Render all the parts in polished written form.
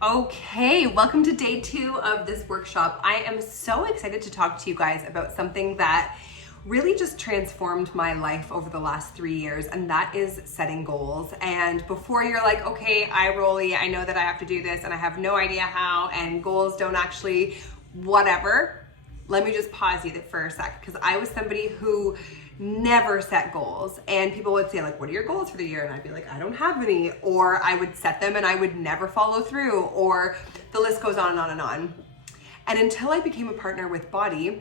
Okay, welcome to day 2 of this workshop. I am so excited to talk to you guys about something that really just transformed my life over the last 3 years, and that is setting goals. And before you're like, okay, I know that I have to do this and I have no idea how, and goals don't actually, whatever, let me just pause you for a sec, because I was somebody who never set goals, and people would say like, what are your goals for the year? And I'd be like, I don't have any, or I would set them and I would never follow through, or the list goes on and on and on. And until I became a partner with Body,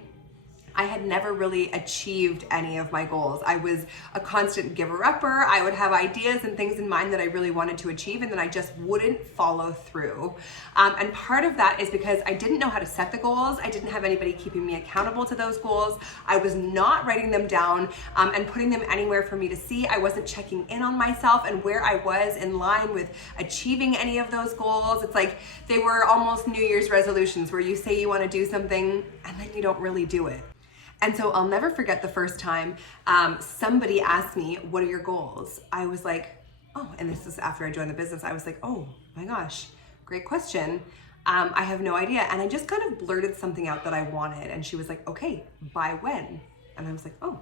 I had never really achieved any of my goals. I was a constant giver-upper. I would have ideas and things in mind that I really wanted to achieve, and then I just wouldn't follow through. And part of that is because I didn't know how to set the goals. I didn't have anybody keeping me accountable to those goals. I was not writing them down and putting them anywhere for me to see. I wasn't checking in on myself and where I was in line with achieving any of those goals. It's like they were almost New Year's resolutions where you say you want to do something and then you don't really do it. And so I'll never forget the first time somebody asked me, what are your goals? I was like, oh, and this is after I joined the business. I was like, oh my gosh, great question. I have no idea. And I just kind of blurted something out that I wanted. And she was like, okay, by when? And I was like, oh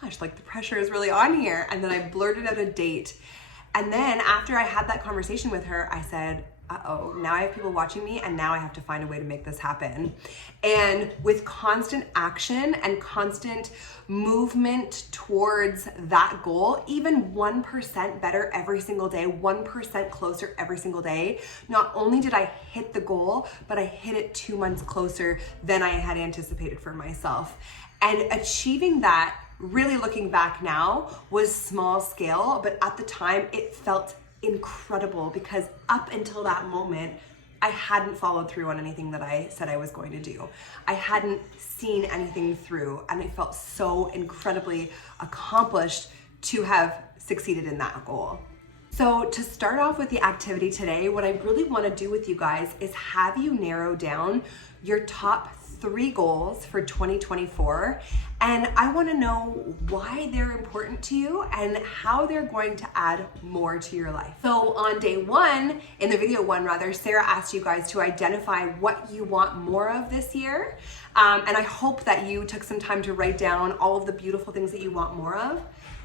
gosh, like the pressure is really on here. And then I blurted out a date. And then after I had that conversation with her, I said, uh-oh, now I have people watching me and now I have to find a way to make this happen. And with constant action and constant movement towards that goal, even 1% better every single day, 1% closer every single day, not only did I hit the goal, but I hit it 2 months closer than I had anticipated for myself. And achieving that, really looking back now, was small scale, but at the time it felt incredible because up until that moment, I hadn't followed through on anything that I said I was going to do. I hadn't seen anything through, and I felt so incredibly accomplished to have succeeded in that goal. So to start off with the activity today, what I really want to do with you guys is have you narrow down your top 3 goals for 2024, and I want to know why they're important to you and how they're going to add more to your life. So on day 1, in the video 1 rather, Sarah asked you guys to identify what you want more of this year, and I hope that you took some time to write down all of the beautiful things that you want more of.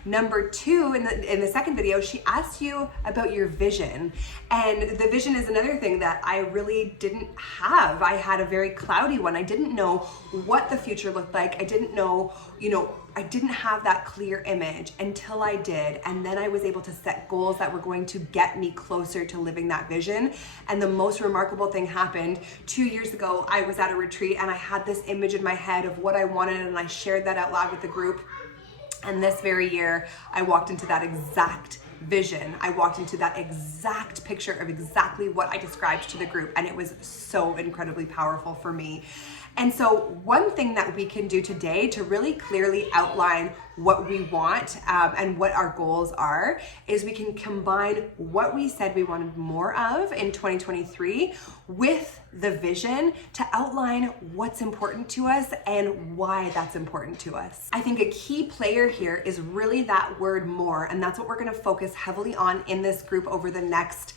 Number 2, in the second video, she asked you about your vision. And the vision is another thing that I really didn't have. I had a very cloudy one. I didn't know what the future looked like. I didn't know, I didn't have that clear image until I did. And then I was able to set goals that were going to get me closer to living that vision. And the most remarkable thing happened 2 years ago. I was at a retreat and I had this image in my head of what I wanted, and I shared that out loud with the group. And this very year, I walked into that exact vision. I walked into that exact picture of exactly what I described to the group. And it was so incredibly powerful for me. And so one thing that we can do today to really clearly outline what we want and what our goals are is we can combine what we said we wanted more of in 2023 with the vision to outline what's important to us and why that's important to us. I think a key player here is really that word more, and that's what we're going to focus heavily on in this group over the next,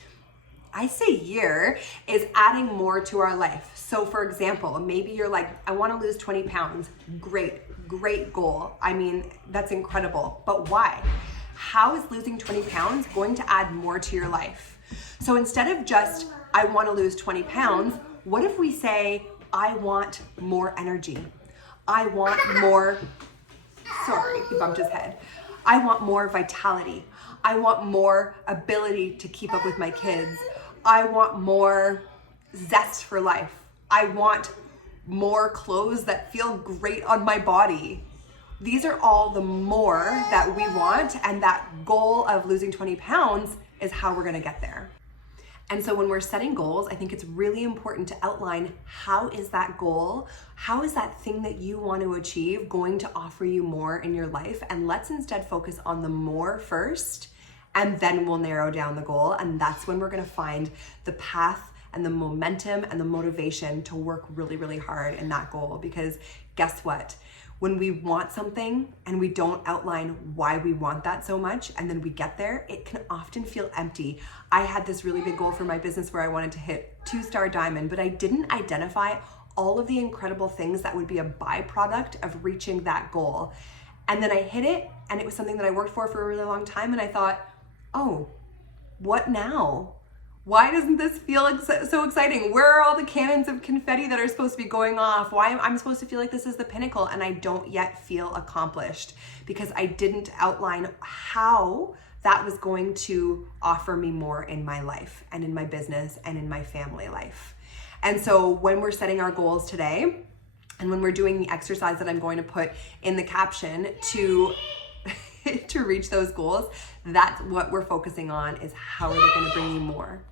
I say year, is adding more to our life. So for example, maybe you're like, I want to lose 20 pounds. Great goal. I mean, that's incredible. But why? How is losing 20 pounds going to add more to your life? So instead of just, I want to lose 20 pounds, what if we say, I want more energy. I want more, sorry, he bumped his head. I want more vitality. I want more ability to keep up with my kids. I want more zest for life. I want more clothes that feel great on my body. These are all the more that we want, and that goal of losing 20 pounds is how we're gonna get there. And so when we're setting goals, I think it's really important to outline how is that goal, how is that thing that you want to achieve going to offer you more in your life? And let's instead focus on the more first, and then we'll narrow down the goal. And that's when we're gonna find the path and the momentum and the motivation to work really, really hard in that goal. Because guess what? when we want something and we don't outline why we want that so much, and then we get there, it can often feel empty. I had this really big goal for my business where I wanted to hit 2-star diamond, but I didn't identify all of the incredible things that would be a byproduct of reaching that goal. And then I hit it, and it was something that I worked for a really long time, and I thought, oh, what now? Why doesn't this feel so exciting? Where are all the cannons of confetti that are supposed to be going off? Why am I supposed to feel like this is the pinnacle and I don't yet feel accomplished? Because I didn't outline how that was going to offer me more in my life and in my business and in my family life. And so when we're setting our goals today, and when we're doing the exercise that I'm going to put in the caption to reach those goals, that's what we're focusing on, is how are they going to bring you more.